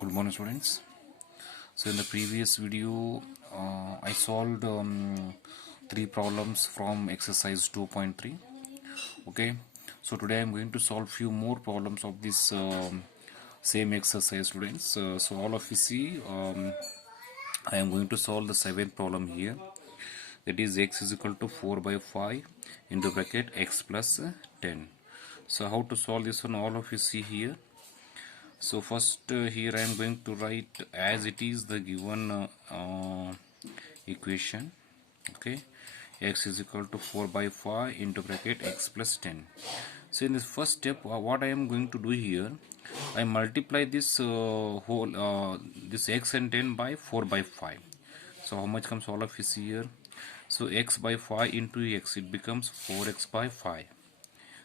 Good morning, students. So in the previous video I solved three problems from exercise 2.3. Okay, so today I'm going to solve few more problems of this same exercise, students. So all of you see, I am going to solve the seventh problem here, that is x is equal to 4 by 5 into bracket x plus 10. So how to solve this one, all of you see here. So first here I am going to write as it is the given equation. Okay, x is equal to 4 by 5 into bracket x plus 10. So in this first step, what I am going to do here, I multiply this whole this x and 10 by 4 by 5. So how much comes, all of you see here. So x by 5 into x, it becomes 4x by 5.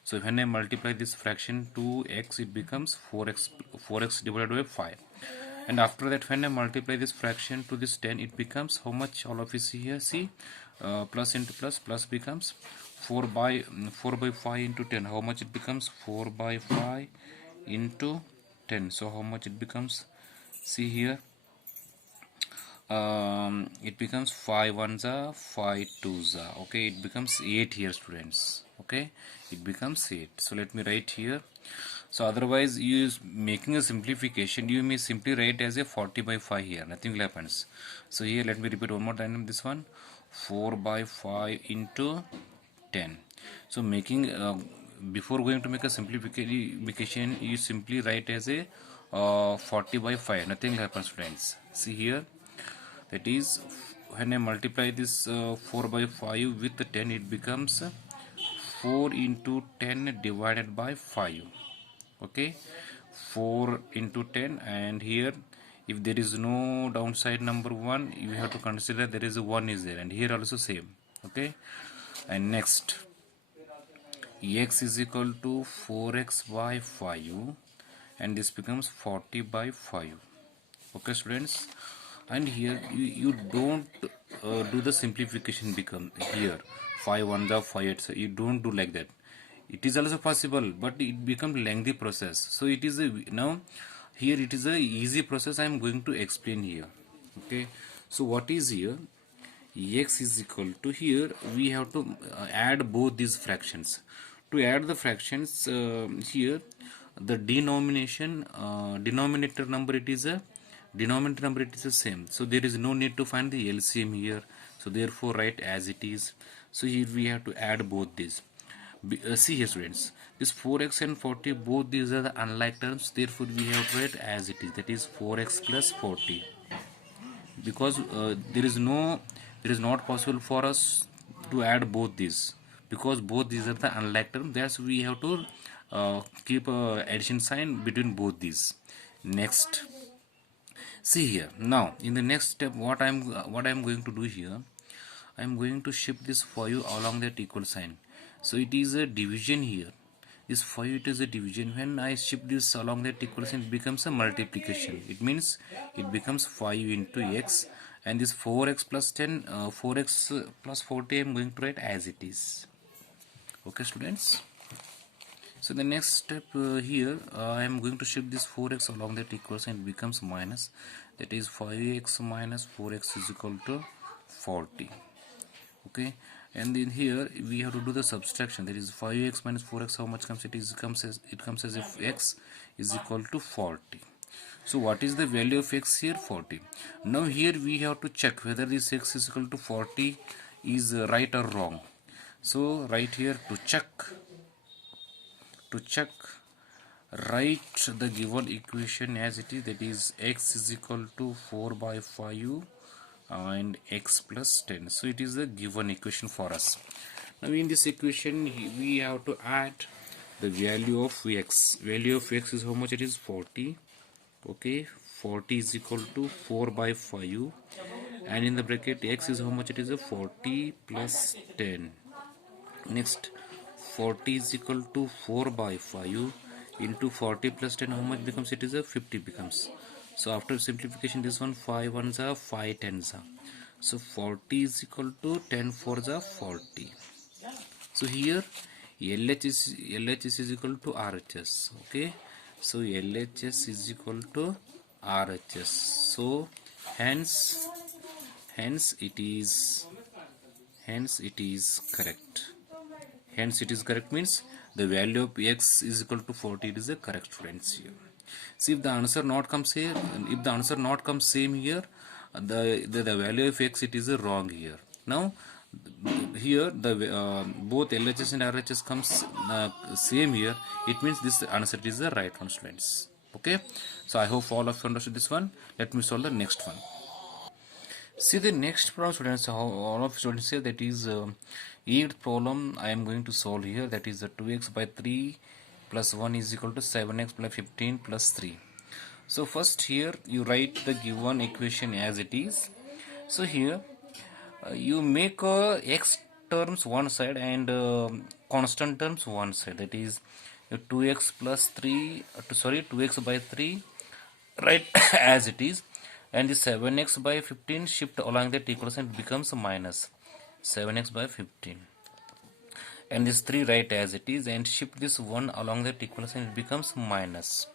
So when I multiply this fraction to x, it becomes 4x divided by 5. And after that, when I multiply this fraction to this 10, it becomes how much, all of you see here. See, plus into plus becomes 4 by 5 into 10. How much it becomes? 4 by 5 into 10. So how much it becomes? See here, it becomes 5 ones are 5 twos are, okay, it becomes 8 here, students. Okay, it becomes 8. So let me write here. So otherwise, you is making a simplification, you may simply write as a 40 by 5 here, nothing will happens. So here let me repeat one more time this one, 4 by 5 into 10. So making before going to make a simplification, you simply write as a 40 by 5, nothing happens, friends. See here, that is, when I multiply this 4 by 5 with the 10, it becomes 4 into 10 divided by 5. Okay, 4 into 10, and here if there is no downside number 1, you have to consider there is a 1 is there, and here also same. Okay, and next, x is equal to 4x by 5, and this becomes 40 by 5. Okay, students, and here you don't do the simplification become here 5 1 the 5 so you don't do like that. It is also possible, but it becomes lengthy process. So it is a, now here it is a easy process I am going to explain here. Okay, so what is here, x is equal to, here we have to add both these fractions. To add the fractions, here the denominator number, it is a denominator number, it is the same, so there is no need to find the LCM here, so therefore write as it is. So here we have to add both these. See here, students, this 4x and 40, both these are the unlike terms, therefore we have to write as it is, that is 4x plus 40, because there is not possible for us to add both these, because both these are the unlike term, that's we have to keep a addition sign between both these. Next, see here, now in the next step, what I'm going to do here, I'm going to shift this 5 along that equal sign. So it is a division here, this 5, it is a division. When I shift this along that equal sign, it becomes a multiplication. It means it becomes 5 into x, and this 4x plus 10 4x plus 40 I'm going to write as it is. Okay, students, so the next step here, I am going to shift this 4x along that equal sign, it becomes minus, that is 5x minus 4x is equal to 40. Okay, and then here we have to do the subtraction, that is 5x minus 4x, how much comes, it comes as if x is equal to 40. So what is the value of x here? 40. Now here we have to check whether this x is equal to 40 is right or wrong. So right here, to check, write the given equation as it is, that is x is equal to 4 by 5 and x plus 10. So it is a given equation for us. Now in this equation we have to add the value of x. Value of x is how much? It is 40. Okay, 40 is equal to 4 by 5, and in the bracket x is how much? It is a 40 plus 10. Next, 40 is equal to 4 by 5 into 40 plus 10, how much becomes? It is a 50 becomes. So after simplification, this one 5 ones are 5 tens are, so 40 is equal to 10 fours are 40. So here LHS is equal to RHS. Okay, so LHS is equal to RHS. So hence it is correct. Hence it is correct means the value of x is equal to 40. It is a correct, friends, here. See, if the answer not comes here, if the answer not comes same here, the value of x, it is wrong here. Now here the both LHS and RHS comes same here. It means this answer is the right one, students. Okay, so I hope all of you understood this one. Let me solve the next one. See the next problem, students. How all of students say, that is eighth problem I am going to solve here. That is the 2x by 3 plus 1 is equal to 7x plus 15 plus 3. So first here you write the given equation as it is. So here you make x terms one side and constant terms one side. That is 2x plus 3. Sorry, 2x by 3. Right as it is, and the 7x by 15 shift along that equation, it becomes minus 7x by 15, and this 3 right as it is, and shift this 1 along that equation, it becomes minus.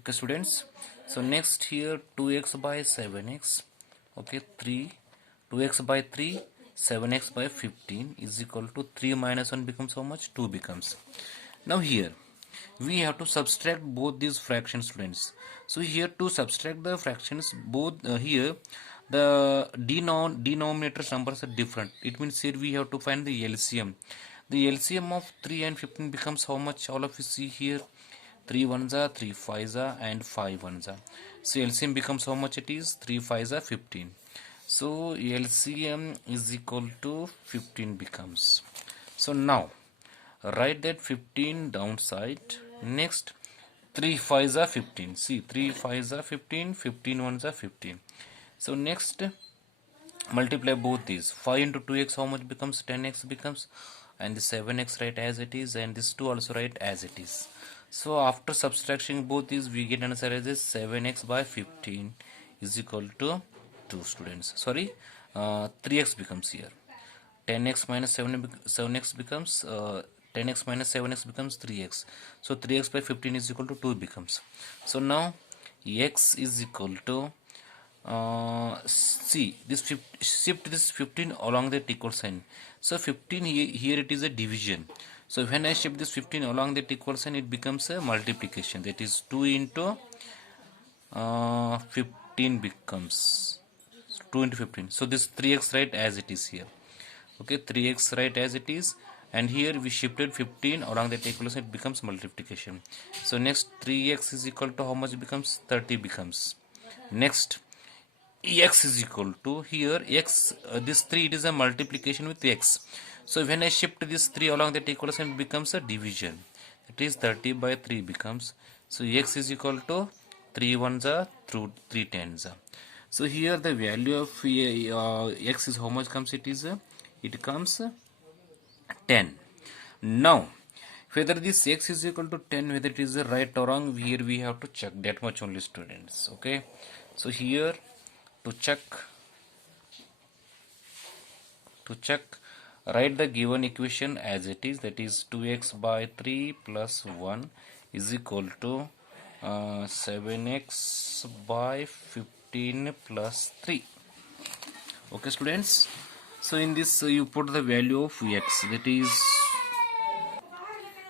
Okay, students, so next here 2x by 7x, okay, 2x by 3, 7x by 15 is equal to 3 minus 1 becomes how much? 2 becomes. Now here we have to subtract both these fractions, students. So here to subtract the fractions, both here the denominators numbers are different. It means here we have to find the LCM. The LCM of 3 and 15 becomes how much? All of you see here, 3 ones are 3 fives are and 5 ones are. So LCM becomes how much? It is 3 fives are 15. So LCM is equal to 15 becomes. So now write that 15 downside. Next 3 5s are 15. See, 3 5s are 15, 15 ones are 15. So next multiply both these. 5 into 2x how much becomes? 10x becomes, and the 7x write as it is, and this 2 also write as it is. So after subtracting both these, we get answer as 7x by 15 is equal to 2, students. Sorry, 3x becomes here. 10x minus 7x becomes 10x minus 7x becomes 3x. So 3x by 15 is equal to 2 becomes. So now x is equal to see this shift this 15 along that equal sign. So 15 here it is a division. So when I shift this 15 along that equal sign, it becomes a multiplication. That is 2 into 15 becomes 2 into 15. So this 3x right as it is here. Okay, 3x right as it is, and here we shifted 15 along that equation, it becomes multiplication. So next 3x is equal to how much becomes? 30 becomes. Next x is equal to, here x this 3, it is a multiplication with x. So when I shift this 3 along that equation, it becomes a division. It is 30 by 3 becomes. So x is equal to 3 ones are through 3 tens are. So here the value of x is how much comes? It is it comes 10. Now whether this x is equal to 10, whether it is right or wrong, here we have to check that much only, students. Okay, so here to check write the given equation as it is. That is 2x by 3 plus 1 is equal to 7x by 15 plus 3. Okay, students, so in this you put the value of x, that is,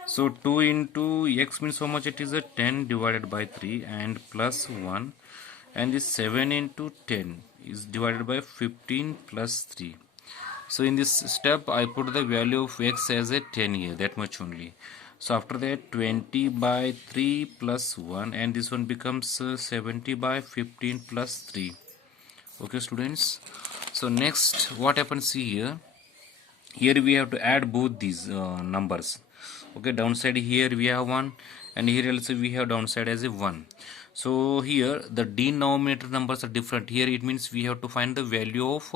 so 2 into x means how much? It is a 10 divided by 3 and plus 1, and this 7 into 10 is divided by 15 plus 3. So in this step I put the value of x as a 10 here, that much only. So after that 20 by 3 plus 1, and this one becomes 70 by 15 plus 3. Okay, students, so next what happens here we have to add both these numbers. Okay, downside here we have 1, and here also we have downside as a 1. So here the denominator numbers are different. Here it means we have to find the value of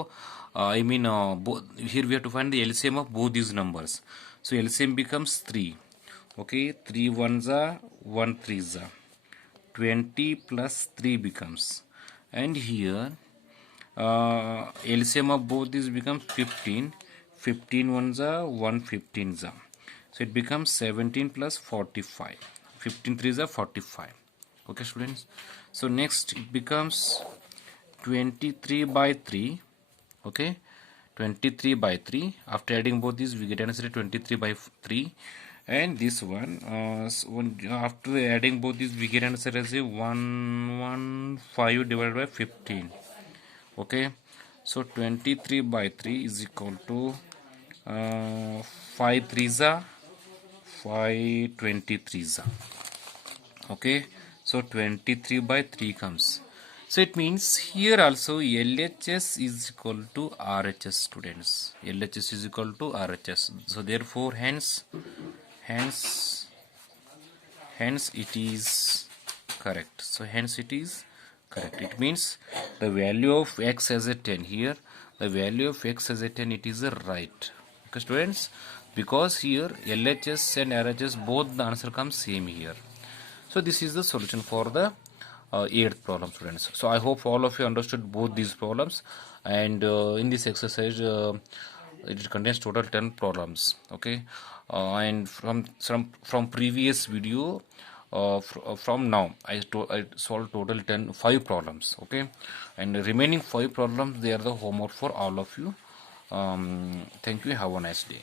here we have to find the LCM of both these numbers. So LCM becomes 3. Okay, 3 ones are 1 threes are 20 plus 3 becomes, and here LCM of both these becomes 15. 15 ones are 1 15s are, so it becomes 17 plus 45. 15 threes are 45. Okay students, so next it becomes 23 by 3. Okay, 23 by 3. After adding both these we get an answer 23 by 3. And this one, after adding both these we get an answer as a 115 divided by 15. Okay, so 23 by 3 is equal to 5 3s are 5 23s. Okay, so 23 by 3 comes. So it means here also LHS is equal to RHS students. LHS is equal to RHS. So therefore hence it is correct. So hence it is correct. It means the value of x as a 10 here. The value of x as a 10, it is a right. Okay students, because here LHS and RHS both the answer comes same here. So this is the solution for the 8th problem students. So I hope all of you understood both these problems, and in this exercise it contains total 10 problems. Okay, and from previous video, from now I solved total 5 problems. Okay, and the remaining 5 problems, they are the homework for all of you. Thank you, have a nice day.